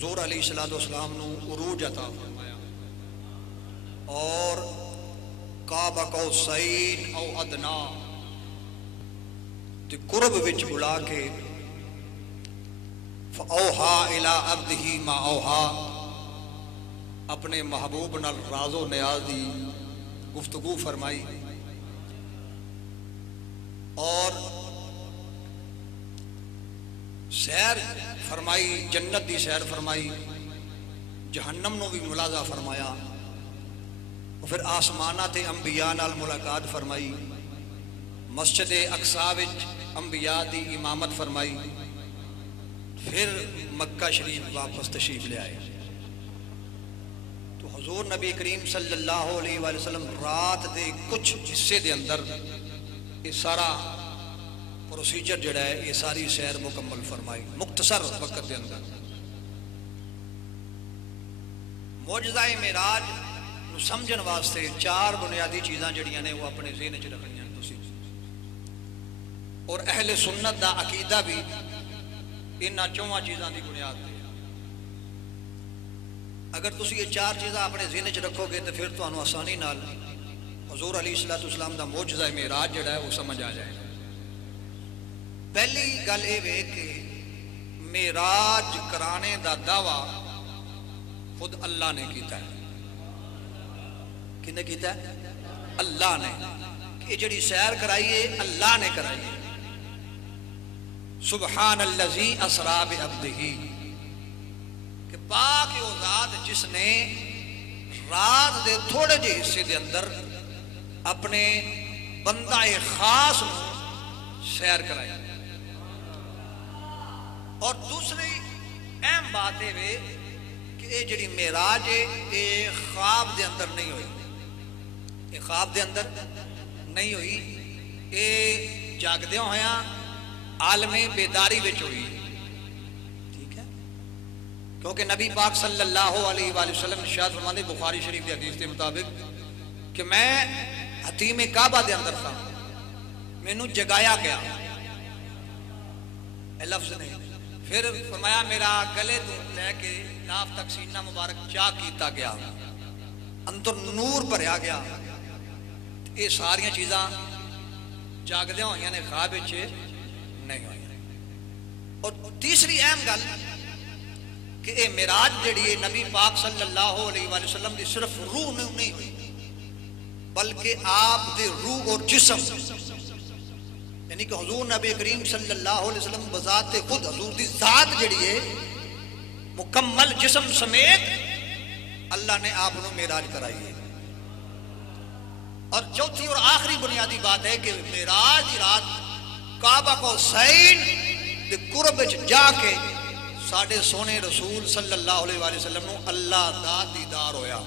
حضور علیہ السلام نو عروج عطا فرمایا اور قاب قوسین او ادنا تے قرب وچ بلا کے فاوحا الی عبدہ ما اوحا اپنے محبوب نال راز و نیاز دی گفتگو فرمائی اور سیر فرمائی، جنت دی سیر فرمائی، جہنم نو بھی ملاحظہ فرمایا اور پھر آسمانات انبیاء نال ملاقات فرمائی، مسجد اقصی وچ انبیاء دی امامت فرمائی، پھر مکہ شریف واپس تشریف لے آئے۔ تو حضور نبی کریم صلی اللہ علیہ وآلہ وسلم رات دے کچھ حصے دے اندر یہ سارا پروسیجر جڑا ہے، یہ ساری سیر مکمل فرمائی مختصر وقت دے اندر۔ معجزہ معراج نو سمجھن واسطے چار بنیادی چیزاں جڑیاں نے وہ اپنے ذہن وچ رکھنیاں تسی، اور اہل سنت دا عقیدہ بھی انہاں چواں چیزاں دی بنیاد تے۔ اگر تسی یہ چار چیزاں اپنے ذہن وچ رکھو گے تو پھر تانوں آسانی نال حضور علیہ السلام دا معجزہ معراج جڑا ہے وہ سمجھ آ جائے گا۔ پہلی گل یہ ہے کہ معراج کرانے دا دعویٰ خود اللہ نے کیتا ہے۔ کنے کیتا ہے؟ اللہ نے۔ کہ جڑی سیر کرائی ہے اللہ نے کرائی ہے۔ سبحان الذی اسری بعبدہ، کہ پاک وہ ذات جس نے رات دے تھوڑے جے حصے دے اندر اپنے بندہ خاص سیر کرائی۔ اور دوسری اہم بات ہے کہ یہ جڑی معراج ہے یہ خواب دے اندر نہیں ہوئی، یہ خواب دے اندر نہیں ہوئی، یہ جاگدے ہویا عالم بیداری وچ ہوئی، ٹھیک ہے؟ کیونکہ نبی پاک صلی اللہ علیہ وآلہ وسلم ارشاد فرماتے بخاری شریف کی حدیث کے مطابق کہ میں حتیم کعبہ دے اندر تھا، مینوں جگایا گیا، اے لفظ نہیں، پھر فرمایا میرا گلے تو لے کے ناف تک سینہ مبارک چاک کیتا گیا، اندر نور بھریا گیا۔ یہ ساریاں چیزاں جاگدیاں ہوئی نے، خواب وچ نہیں ہوئی۔ اور تیسری اہم گل کہ یہ معراج جڑی ہے نبی پاک صلی اللہ علیہ وآلہ وسلم دی صرف روح نہیں ہوئی، بلکہ آپ دے روح اور جسم، یعنی کہ حضور نبی کریم صلی اللہ علیہ وسلم بذات خود حضور دی ذات جڑی ہے مکمل جسم سمیت اللہ نے آپ نے معراج کرائی ہے۔ اور چوتھی اور آخری بنیادی بات ہے کہ معراج دی رات کعبہ کو سین دے قرب وچ جا کے ساڈے سونے رسول صلی اللہ علیہ وآلہ وسلم نو اللہ دا دیدار ہویا۔